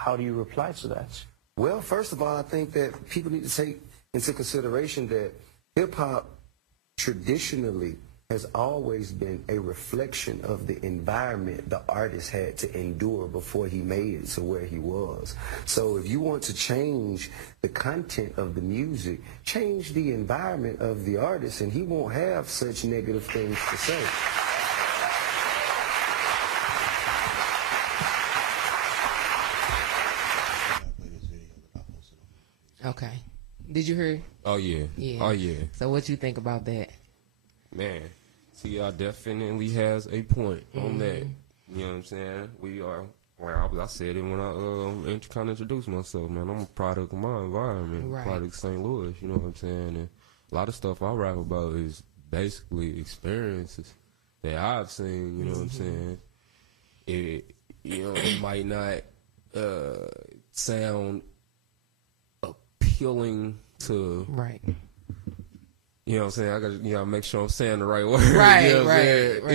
how do you reply to that? Well, first of all, I think that people need to take into consideration that hip-hop traditionally has always been a reflection of the environment the artist had to endure before he made it to where he was. So if you want to change the content of the music, change the environment of the artist, and he won't have such negative things to say. Okay. Did you hear? Oh, yeah. Yeah. Oh, yeah. So what you think about that? Man, T.I. definitely has a point on that. You know what I'm saying? We are, well, I said it when I kind of introduced myself, man. I'm a product of my environment, Right. product of St. Louis, you know what I'm saying? And a lot of stuff I rap about is basically experiences that I've seen, you know what I'm saying? It might not sound appealing to... Right. You know what I'm saying? I gotta make sure I'm saying the right word. Right, you know what I'm right, saying? right.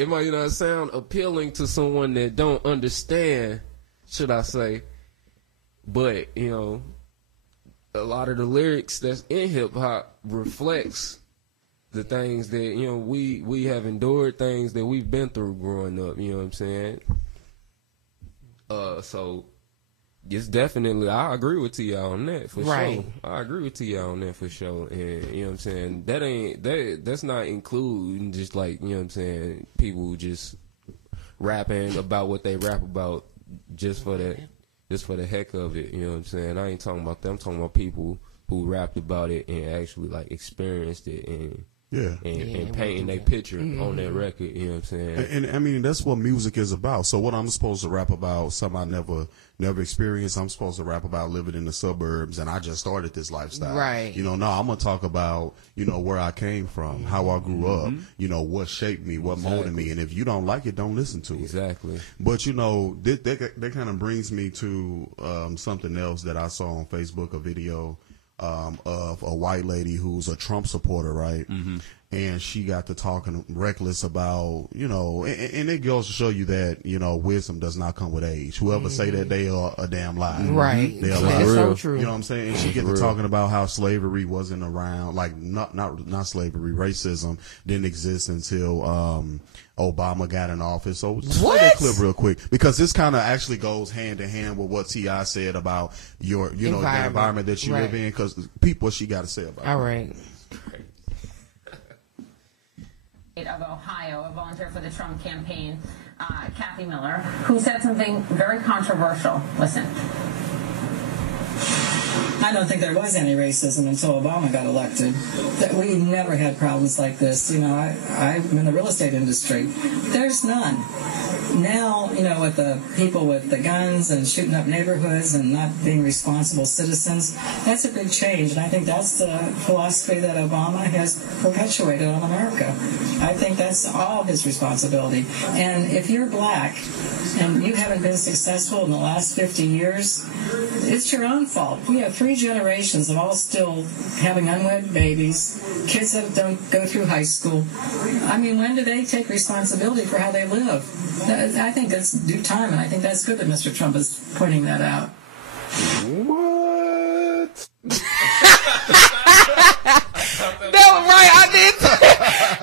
It might not sound appealing to someone that don't understand, should I say. But, a lot of the lyrics that's in hip hop reflects the things that, we have endured, things that we've been through growing up, you know what I'm saying? So it's definitely, I agree with T.I. on that for sure. I agree with T.I. on that for sure. And, you know what I'm saying, that's not including just like, you know what I'm saying, people just rapping about what they rap about just for the heck of it, you know what I'm saying? I ain't talking about them, I'm talking about people who rapped about it and actually like experienced it and painting their picture on that record, you know what I'm saying? And I mean, that's what music is about. So what I'm supposed to rap about, something I never experienced, I'm supposed to rap about living in the suburbs, and I just started this lifestyle. Right. No, I'm going to talk about, where I came from, how I grew up, what shaped me, what molded me. And if you don't like it, don't listen to it. Exactly. But, that kind of brings me to something else that I saw on Facebook, a video of a white lady who's a Trump supporter, right? And she got to talking reckless about, and it goes to show you that, wisdom does not come with age. Whoever say that, they are a damn lie. Right. They are That's lying. so true. You know what I'm saying? And she get to talking about how slavery wasn't around, like not slavery, racism didn't exist until Obama got in office. So just play that clip real quick, because this kind of actually goes hand in hand with what T.I. said about your, the environment that you live in, because what she got to say about it. All right. Of Ohio, a volunteer for the Trump campaign, Kathy Miller, who said something very controversial. Listen. I don't think there was any racism until Obama got elected. That we never had problems like this. I'm in the real estate industry. There's none. Now, with the people with the guns and shooting up neighborhoods and not being responsible citizens, that's a big change. And I think that's the philosophy that Obama has perpetuated on America. I think that's all his responsibility. And if you're black and you haven't been successful in the last 50 years, it's your own fault. We have 3 generations of all still having unwed babies, kids that don't go through high school. I mean, when do they take responsibility for how they live? I think that's due time, and I think that's good that Mr. Trump is pointing that out. What? No, right, I did.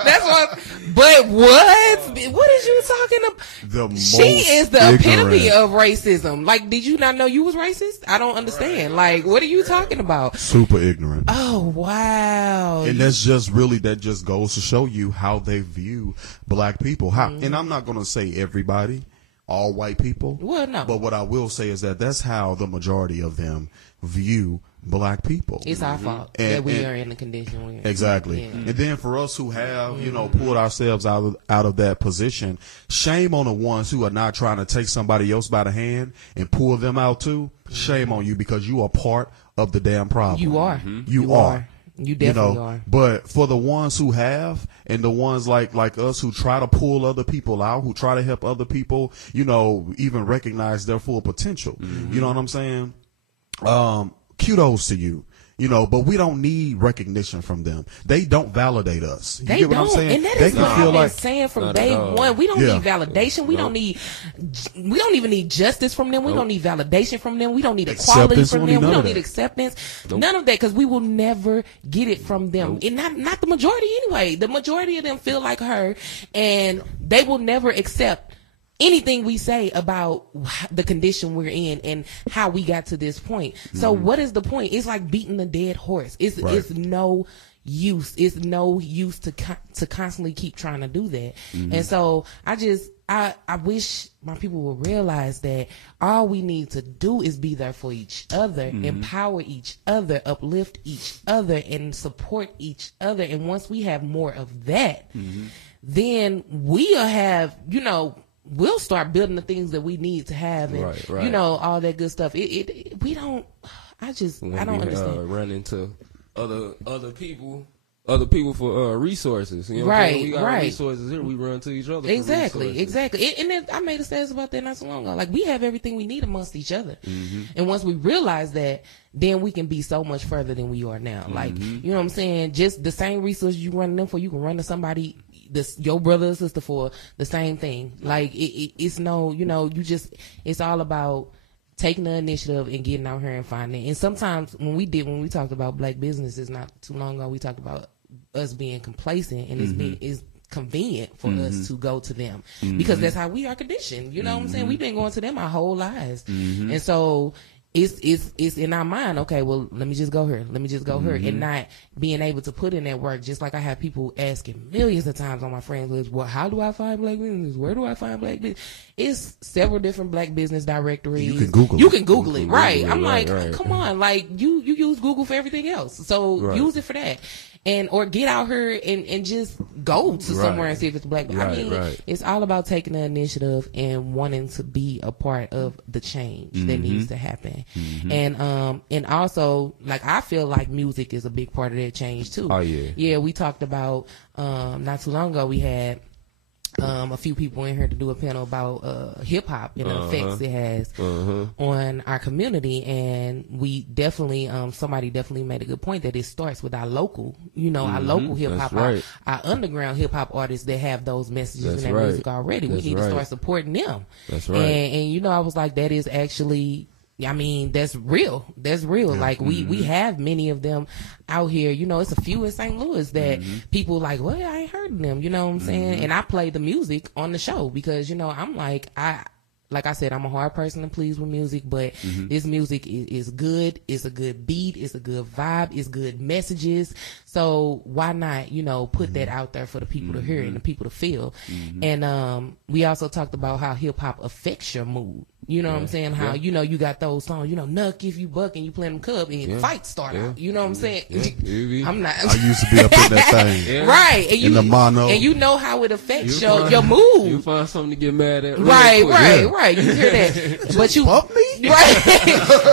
That's what. But what? What is you talking about? She is the epitome of racism. Like, did you not know you was racist? I don't understand. Like, what are you talking about? Super ignorant. Oh, wow. And that just goes to show you how they view black people. And I'm not going to say everybody, all white people. Well, no. But what I will say is that's how the majority of them view black people. It's our fault that we are in the condition we're in. Exactly. Yeah. And then for us who have, pulled ourselves out of that position, shame on the ones who are not trying to take somebody else by the hand and pull them out too. Shame on you, because you are part of the damn problem. You are. You are. You definitely are. But for the ones who have, and the ones like us who try to pull other people out, who try to help other people, even recognize their full potential. You know what I'm saying? Kudos to you. but we don't need recognition from them. They don't validate us. You they get what don't. I'm saying? And that they is can what feel I've been like saying from day one. We don't need validation. We don't even need justice from them. We don't need validation from them. We don't need equality from them. We don't need acceptance. None of that, because we will never get it from them. And not the majority anyway. The majority of them feel like her, and they will never accept anything we say about the condition we're in and how we got to this point. So what is the point? It's like beating a dead horse. It's no use. It's no use to constantly keep trying to do that. And so I wish my people would realize that all we need to do is be there for each other, empower each other, uplift each other, and support each other. And once we have more of that, then we'll have, we'll start building the things that we need to have, and all that good stuff. We don't. I don't understand. Run into other people for resources. You know what I'm saying? We got resources here. We run to each other. Exactly. And then I made a status about that not so long ago. Like, we have everything we need amongst each other, and once we realize that, then we can be so much further than we are now. Like, you know what I'm saying? Just the same resources you run them for, you can run to somebody, your brother or sister, for the same thing. Like, it's no, it's all about taking the initiative and getting out here and finding it. And sometimes when we talked about black businesses not too long ago, we talked about us being complacent, and it's convenient for us to go to them because that's how we are conditioned. You know what I'm saying? We've been going to them our whole lives, and so it's in our mind, okay, well, let me just go here, and not being able to put in that work. Just like I have people asking millions of times on my friends list, well, how do I find black business? Where do I find black business? It's several different black business directories. You can Google it, right? I'm like, come on, like you use Google for everything else, so use it for that. Or get out here and just go to somewhere and see if it's black. It's all about taking the initiative and wanting to be a part of the change that needs to happen. And also, like, I feel like music is a big part of that change too. Oh yeah. Yeah, we talked about not too long ago, we had a few people in here to do a panel about hip hop and the effects it has on our community, and we definitely somebody definitely made a good point that it starts with our local, our local hip hop, our underground hip hop artists that have those messages in their music already. We need to start supporting them. That's right. And I was like, that is actually, I mean, that's real. That's real. Yeah. Like, we have many of them out here. It's a few in St. Louis that people like, well, I ain't heard of them. You know what I'm saying? And I play the music on the show because, I'm like I said, I'm a hard person to please with music, but this music is good. It's a good beat. It's a good vibe. It's good messages. So why not, put that out there for the people to hear and the people to feel. And we also talked about how hip hop affects your mood. You know what I'm saying? How, you got those songs, Nuck If You Buck, and you play them Cub, and fights start out. You know what I'm saying? I'm not. I used to be up in that thing. Right. And in the mono. And you know how it affects your mood. You find something to get mad at. Right. You hear that. But you bump me? Right.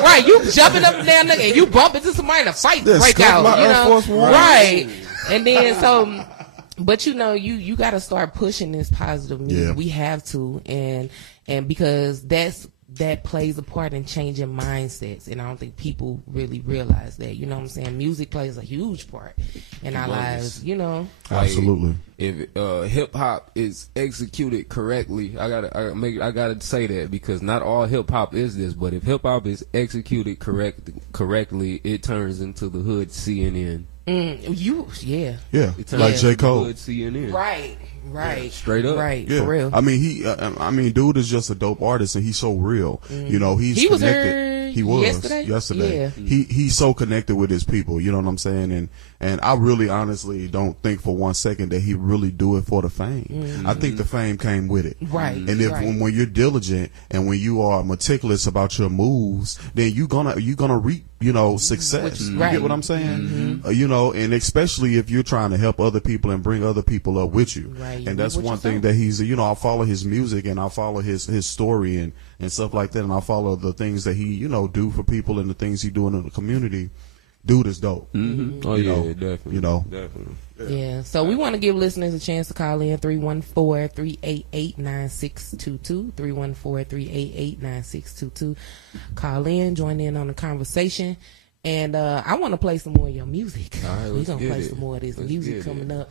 Right. You jumping up and down, and you bump into somebody and a fight break out. Right. And then, so, but you got to start pushing this positive music. Yeah. We have to. And because that plays a part in changing mindsets, and I don't think people really realize that. You know what I'm saying? Music plays a huge part in our lives. Absolutely. If hip hop is executed correctly, I gotta say that, because not all hip hop is this, but if hip hop is executed correctly, it turns into the hood CNN. Like J. Cole. Hood CNN. Right. Yeah, straight up. Right. Yeah. For real. I mean, dude is just a dope artist, and he's so real. He was connected. He was yesterday. Yeah. He's so connected with his people. You know what I'm saying? And I really honestly don't think for one second that he really do it for the fame. I think the fame came with it. Right. And when you're diligent and when you are meticulous about your moves, then you're gonna reap success. You get what I'm saying? And especially if you're trying to help other people and bring other people up with you. Right. And that's one thing that he's, I follow his music and I follow his story and stuff like that. And I follow the things that he, do for people and the things he doing in the community. Dude is dope. Oh, yeah, definitely. Definitely. Yeah. So we want to give listeners a chance to call in 314-388-9622. 314-388-9622. Call in, join in on the conversation. And I want to play some more of your music. All right, we're going to play some more of this let's music coming up.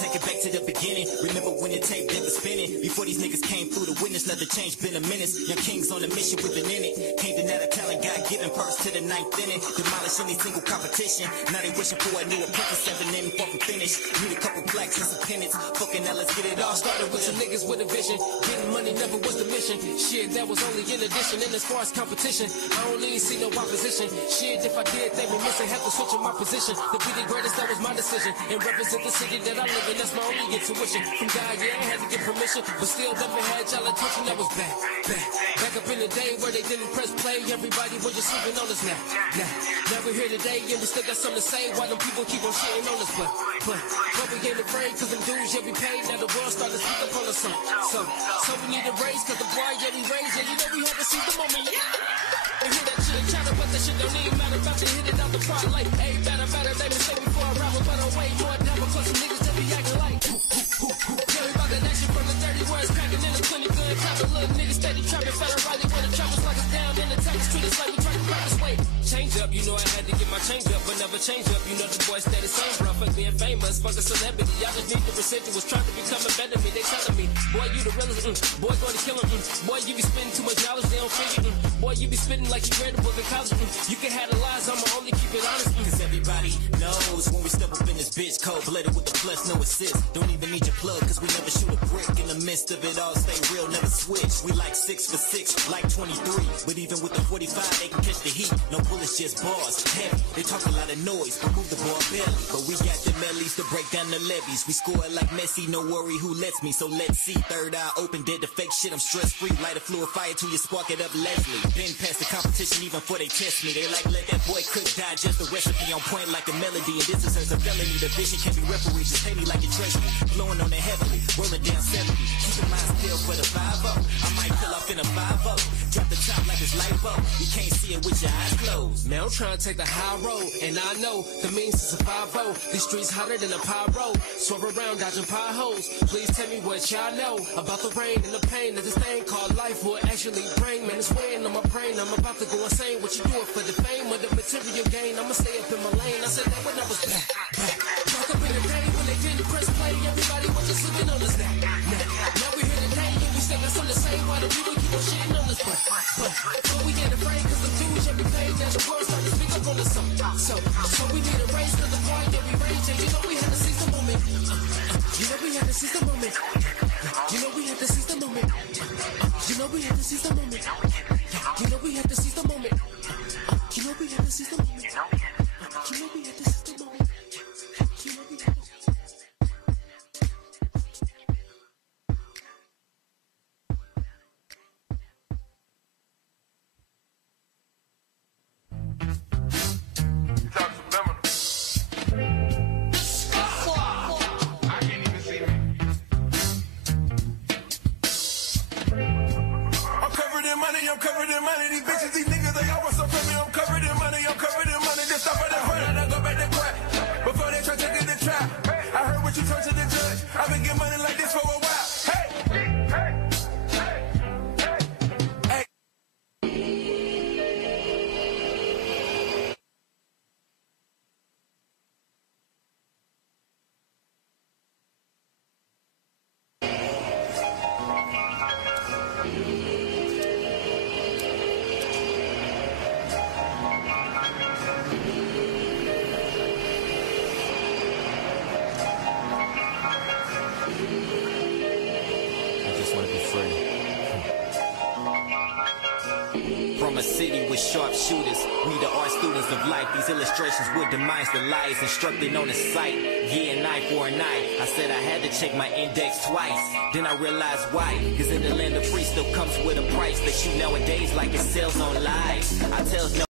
Take it back to the beginning. Remember when the tape did the spinning? Before these niggas came through, the witness let the change been a menace. Young kings on a mission with an in it. Came to net a talent, God given first to the ninth inning. Demolish any single competition. Now they wishing for a new apprentice. 7 in, fucking finish. Need a couple plaques and some pennants. Fucking now let's get it all started with some niggas with a vision. Getting money never was the mission. Shit, that was only in addition. And as far as competition, I don't really see no opposition. Shit, if I did, they be missing. Have to switch in my position. To be the greatest, that was my decision. And represent the city that I live in. That's my only intuition. From God, yeah, I had to get permission. But still never had y'all attention. That was back. Back up in the day where they didn't press play. Everybody was just sleeping on us now. Now we're here today and we still got something to say. Why them people keep on shitting on us? But we ain't afraid cause them dudes, yeah, we paid. Now the world started to speak up on us. So we need to raise cause the bar, yeah, we raised. Yeah, you know we had to see the moment. We hear that shit and chatter, but that shit don't even matter. About to hit it out the park like, hey, better, they been saying before I rap, but I'm way more down because some niggas that be acting like, yeah, we about that action from the dirty words, cracking in the clinic, good trapper, little niggas steady trapping, federally when the trappers like us down in the Texas street, it's like we try to practice weight. Change up, you know I had to get my change up, but never change up, you know the boy stay the same, bro, fuck being famous, fuck a celebrity, I just need the residuals, trying to become a better me, they telling me, boy, you the realest, boy, going to kill him, boy, you be spitting too much knowledge, they don't figure, boy, you be spitting like you read a book in college, you can have the lies, I'ma only keep it honest, cause everybody knows when we step up in this bitch, cold-blooded with the plus, no assist, don't even need your plug, cause we never shoot a brick, in the midst of it all, stay real, never switch, we like 6 for 6, like 23, but even with the 45, they can catch the heat, no bullets, just bars, heavy, they talk a lot of noise, but move the ball barely, but we got the mellies to break down the levies, we score it like Messi, no worry who lets me, so let's see, third eye open, dead to fake shit, I'm stress-free, light a fluid fire till you spark it up, Leslie, been past the competition even before they test me, they like let that boy cook, digest the recipe on point like a melody, and this is a felony, the vision can be refereed, just pay me like your treasury, blowing on it heavily, rolling down 70, keep your mind still for the 5-0, I might pull off in a 5-0, drop the top like it's lipo, you can't see it with your eyes closed. Man, I'm trying to take the high road, and I know the means is a 5-0, these streets hotter than a pyro, swerve around dodging potholes, please tell me what y'all know about the rain and the pain that this thing called life will actually bring, man, it's weighing on my brain, I'm about to go insane, what you doing for the fame or the material gain, I'ma stay up in my lane, I said that when I was back, talk up in the day when they didn't press play, everybody was just looking on us now we here today, and we still got something to say, why the people keep on shitting on us, but we ain't afraid, cause the dudes every page, now the world started to speak up on us, so we need a raise, cause the point that we rage, and you know we had to seize the moment, you know we had to seize the moment, you know we had to seize the moment, you know we had to seize the moment, you know we had to seize the moment, you know we had to seize the moment. a city with sharp shooters. We the art students of life. These illustrations would demise the lies instructed on the site. Yeah, an eye for an eye. I said I had to check my index twice. Then I realized why. Cause in the land of free still comes with a price. They shoot nowadays like it sells on live. I tells no